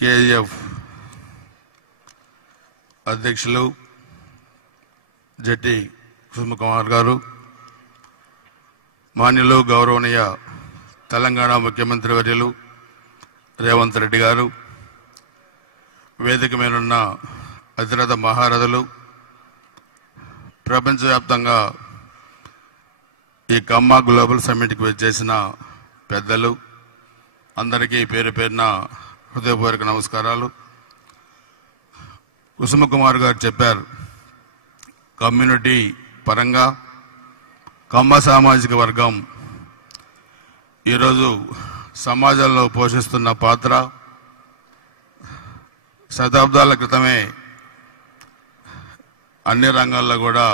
KGF అధ్యక్షులు జెట్టి కుసుమకుమార్ గారు, మాన్యులు గౌరవనీయ తెలంగాణ ముఖ్యమంత్రి వర్యులు రేవంత్ రెడ్డి గారు, వేదిక మీదున్న అతిరథ మహారథులు, ప్రపంచవ్యాప్తంగా ఈ కమ్మ గ్లోబల్ సమ్మిట్కి వచ్చేసిన పెద్దలు అందరికీ పేరు పేరున హృదయపూర్వక నమస్కారాలు. కుసుమకుమార్ గారు చెప్పారు, కమ్యూనిటీ పరంగా కమ్మ సామాజిక వర్గం ఈరోజు సమాజంలో పోషిస్తున్న పాత్ర శతాబ్దాల క్రితమే అన్ని రంగాల్లో కూడా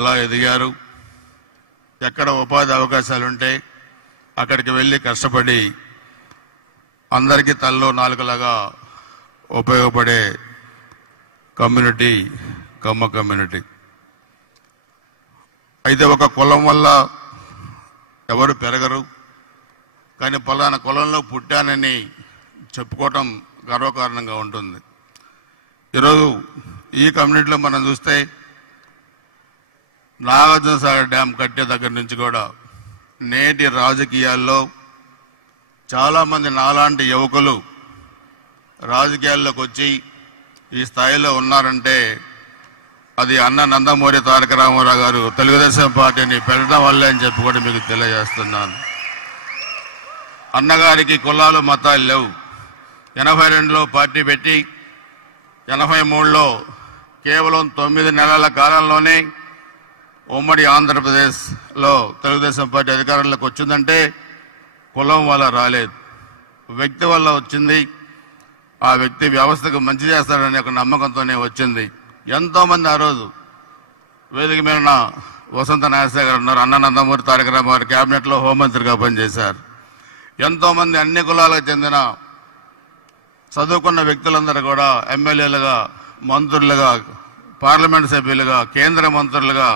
ఎలా ఎదిగారు, ఎక్కడ ఉపాధి అవకాశాలుంటే అక్కడికి వెళ్ళి కష్టపడి అందరికీ తల్లో నాలుకలాగా ఉపయోగపడే కమ్యూనిటీ కమ్మ కమ్యూనిటీ. అయితే ఒక కులం వల్ల ఎవరు పెరగరు, కానీ పలానా కులంలో పుట్టానని చెప్పుకోవటం గర్వకారణంగా ఉంటుంది. ఈరోజు ఈ కమ్యూనిటీలో మనం చూస్తే నాగార్జునసాగర్ డ్యాం కట్టే దగ్గర నుంచి కూడా నేటి రాజకీయాల్లో చాలామంది నాలాంటి యువకులు రాజకీయాల్లోకి వచ్చి ఈ స్థాయిలో ఉన్నారంటే అది అన్న నందమూరి తారక రామారావు గారు తెలుగుదేశం పార్టీని పెట్టడం వల్లే అని చెప్పి కూడా మీకు తెలియజేస్తున్నాను. అన్నగారికి కులాలు మతాలు లేవు. 82లో పార్టీ పెట్టి 83లో కేవలం 9 నెలల కాలంలోనే ఉమ్మడి ఆంధ్రప్రదేశ్లో తెలుగుదేశం పార్టీ అధికారంలోకి వచ్చిందంటే కులం వల్ల రాలేదు, వ్యక్తి వల్ల వచ్చింది. ఆ వ్యక్తి వ్యవస్థకు మంచి చేస్తాడనే ఒక నమ్మకంతోనే వచ్చింది. ఎంతోమంది ఆ రోజు వేదిక మీద వసంత నాగేశ్వర గారు ఉన్నారు, అన్న నందమూరి తారక రామారావు క్యాబినెట్లో హోంమంత్రిగా పనిచేశారు. ఎంతోమంది అన్ని కులాలకు చెందిన చదువుకున్న వ్యక్తులందరూ కూడా ఎమ్మెల్యేలుగా, మంత్రులుగా, పార్లమెంట్ సభ్యులుగా, కేంద్ర మంత్రులుగా,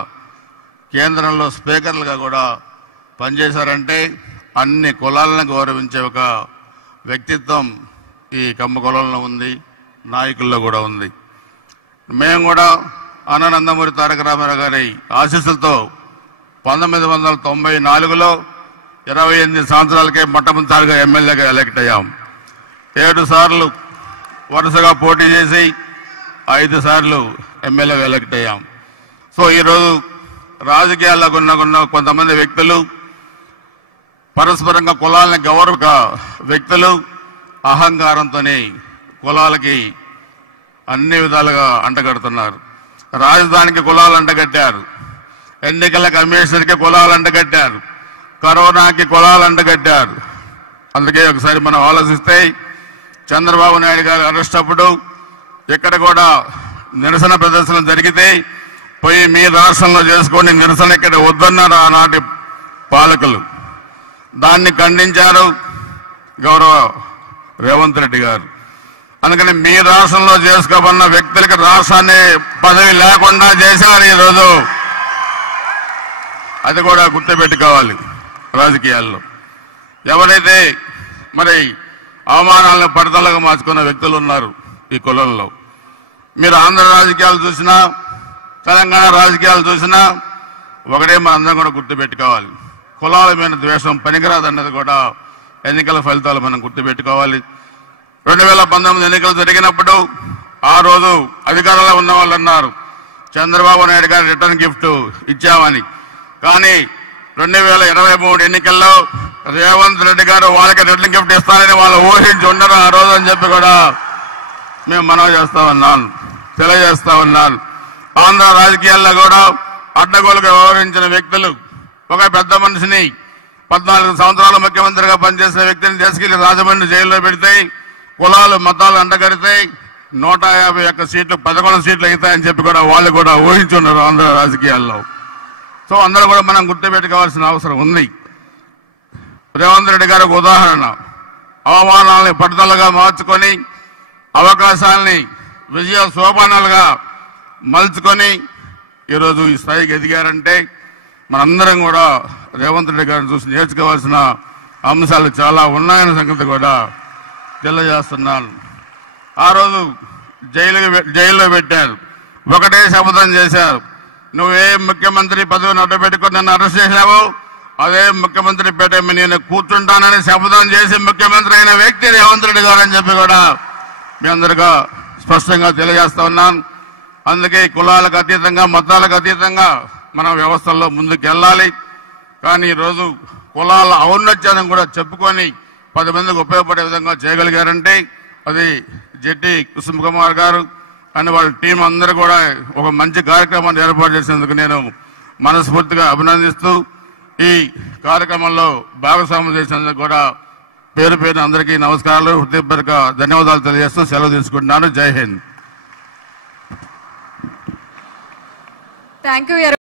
కేంద్రంలో స్పీకర్లుగా కూడా పనిచేశారంటే అన్ని కులాలను గౌరవించే ఒక వ్యక్తిత్వం ఈ కమ్మ కులంలో ఉంది, నాయకుల్లో కూడా ఉంది. మేము కూడా అన్న నందమూరి తారక రామారావు గారి ఆశీస్సులతో 1994లో 28 సంవత్సరాలకే మొట్టమొదటిసారిగా ఎమ్మెల్యేగా ఎలక్ట్ అయ్యాం. 7 సార్లు వరుసగా పోటీ చేసి 5 సార్లు ఎమ్మెల్యేగా ఎలక్ట్ అయ్యాం. సో ఈరోజు రాజకీయాల్లో ఉన్న కొంతమంది వ్యక్తులు పరస్పరంగా కులాలని గౌరవ వ్యక్తులు అహంకారంతోనే కులాలకి అన్ని విధాలుగా అంటగడుతున్నారు. రాజధానికి కులాలు అంటగట్టారు, ఎన్నికల కమిషనర్కి కులాలు అంటగట్టారు, కరోనాకి కులాలు అంటగట్టారు. అందుకే ఒకసారి మనం ఆలోచిస్తే చంద్రబాబు నాయుడు గారు అరెస్ట్ అప్పుడు ఇక్కడ కూడా నిరసన ప్రదర్శన జరిగితే పోయి మీ రాష్ట్రంలో చేసుకొని నిరసన ఇక్కడ వద్దన్నారు ఆనాటి పాలకులు. దాన్ని ఖండించారు గౌరవ రేవంత్ రెడ్డి గారు. అందుకని మీ రాష్ట్రంలో చేసుకోబడిన వ్యక్తులకి రాష్ట్రాన్ని పదవి లేకుండా చేశారు ఈరోజు. అది కూడా గుర్తుపెట్టుకోవాలి. రాజకీయాల్లో ఎవరైతే మరి అవమానాలను పడతలుగా మార్చుకున్న వ్యక్తులు ఉన్నారు ఈ కులంలో. మీరు ఆంధ్ర రాజకీయాలు చూసినా, తెలంగాణ రాజకీయాలు చూసినా ఒకటే మనందరం కూడా గుర్తుపెట్టుకోవాలి, కులాల మీద ద్వేషం పనికిరాదన్నది కూడా ఎన్నికల ఫలితాలు మనం గుర్తుపెట్టుకోవాలి. 2019 ఎన్నికలు జరిగినప్పుడు ఆ రోజు అధికారంలో ఉన్న వాళ్ళు అన్నారు చంద్రబాబు నాయుడు గారు రిటర్న్ గిఫ్ట్ ఇచ్చామని. కానీ 2023 ఎన్నికల్లో రేవంత్ రెడ్డి గారు వాళ్ళకి రిటర్న్ గిఫ్ట్ ఇస్తారని వాళ్ళు ఊహించి ఉండరు ఆ రోజు అని చెప్పి కూడా మేము మనవి చేస్తా ఉన్నాను, తెలియజేస్తా ఉన్నాను. ఆంధ్ర రాజకీయాల్లో కూడా అడ్డగోలుగా వ్యవహరించిన వ్యక్తులు, ఒక పెద్ద మనిషిని 14 సంవత్సరాల ముఖ్యమంత్రిగా పనిచేసిన వ్యక్తిని తీసుకెళ్లి రాజమండ్రి జైల్లో పెడితే కులాలు మతాలు అంటగడితే 151 సీట్లు 11 సీట్లు అవుతాయని చెప్పి కూడా వాళ్ళు కూడా ఊహించున్నారు ఆంధ్ర రాజకీయాల్లో. సో అందరూ కూడా మనం గుర్తుపెట్టుకోవాల్సిన అవసరం ఉంది. రేవంత్ రెడ్డి గారు ఒక ఉదాహరణ. అవమానాలని పట్టుదలగా మార్చుకొని అవకాశాలని విజయ సోపానాలుగా మలుచుకొని ఈరోజు ఈ స్థాయికి ఎదిగారంటే మనందరం కూడా రేవంత్ రెడ్డి గారిని చూసి నేర్చుకోవాల్సిన అంశాలు చాలా ఉన్నాయన్న సంగతి కూడా తెలియజేస్తున్నాను. ఆ రోజు జైల్లో పెట్టారు. ఒకటే శపథం చేశారు, నువ్వే ముఖ్యమంత్రి పదవిని అడ్డుపెట్టుకుని నన్ను అరెస్ట్ చేశావు, అదే ముఖ్యమంత్రి పేటమి నేను కూర్చుంటానని శపథం చేసి ముఖ్యమంత్రి అయిన వ్యక్తి రేవంత్ రెడ్డి గారు అని చెప్పి కూడా మీ అందరిగా స్పష్టంగా తెలియజేస్తా ఉన్నాను. అందుకే కులాలకు అతీతంగా మతాలకు అతీతంగా మనం వ్యవస్థల్లో ముందుకు వెళ్ళాలి. కానీ ఈరోజు కులాల ఔన్నత్యాన్ని కూడా చెప్పుకొని 10 మందికి ఉపయోగపడే విధంగా చేయగలిగారంటే అది జెట్టి కుసుమ్ కుమార్ గారు అని వాళ్ళ టీం అందరూ కూడా ఒక మంచి కార్యక్రమాన్ని ఏర్పాటు చేసేందుకు నేను మనస్ఫూర్తిగా అభినందిస్తూ ఈ కార్యక్రమంలో భాగస్వామ్యం చేసేందుకు కూడా పేరు పేరు అందరికీ నమస్కారాలు, హృదయపూర్వక ధన్యవాదాలు తెలియజేస్తూ సెలవు తీసుకుంటున్నాను. జై హింద్. Thank you.